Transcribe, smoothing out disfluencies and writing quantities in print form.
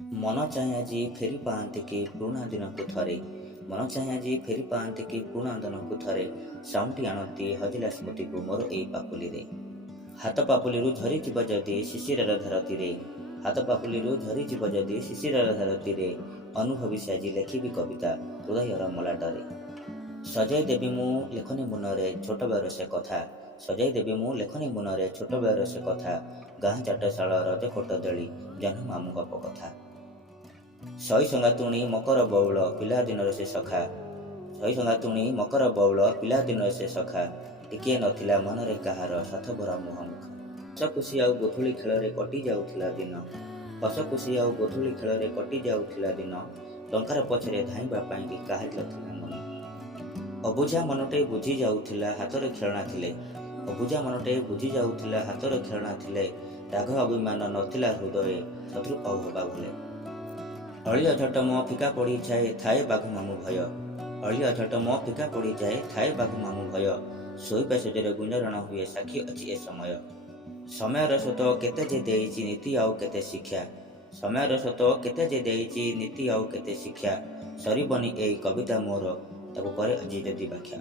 मन चाहे आଜି फेरी पाते कि पुणा दिन को थरे मन चाहे आଜି फेरी पाते कि पुणा दिन को थरे साउंटी आणती हजिला स्मृति को मोर ए पापुली रे हाथ पापुली झरी जीव जदि शिशिर धारती रे हाथ पापुली झरी जीव जदि शिशिर धारती रे अनुभवी से आज लेखिबी कविता हृदयर मलाटरे सजाई देवी मु लेखनी मुनरे छोट बेर से कथा सजाई देवी मु लेखनी मुनरे छोट बेर से कथा गाँ चाटशाल रज खोट देली जन्म मामू गप कथा शई संगातुणी मकर बौल पिला दिन से सखा शई संगातुणी मकर बौल पिला दिन से सखा टिके नथिला मनरे कहार साथभरा मुहमुख हस खुशी आउ गोधूली खेल कटि जाउथिला दिन हस खुशी आउ गोधूली खेल कटि जाउथिला दिन टंकार पछरे धाइबा पाई कि काहिल थिला मन अबुझा मनटे बुझी जाउथिला हातरे खेलना थिले अबुझा मनटे बुझी जाउथिला हातरे खेलना थिले राघ अभिमान नथिला हृदय शत्रु अहबा भले अळिया झट म फिका पड़ी जाए थाए बाघ मामू भय अळिया झट म फिका पड़ी जाए थाए बाघ मामू भय शोइबा सेजरे गुंजरण हुए साक्षी अछि ए समय समयर सत केते जे देइछि नीति आउ केते शिक्षा समयर सत केते जे देइछि नीति आउ केते शिक्षा सरीबनी ए कविता मोर ताको करे अजी जदि व्याख्या।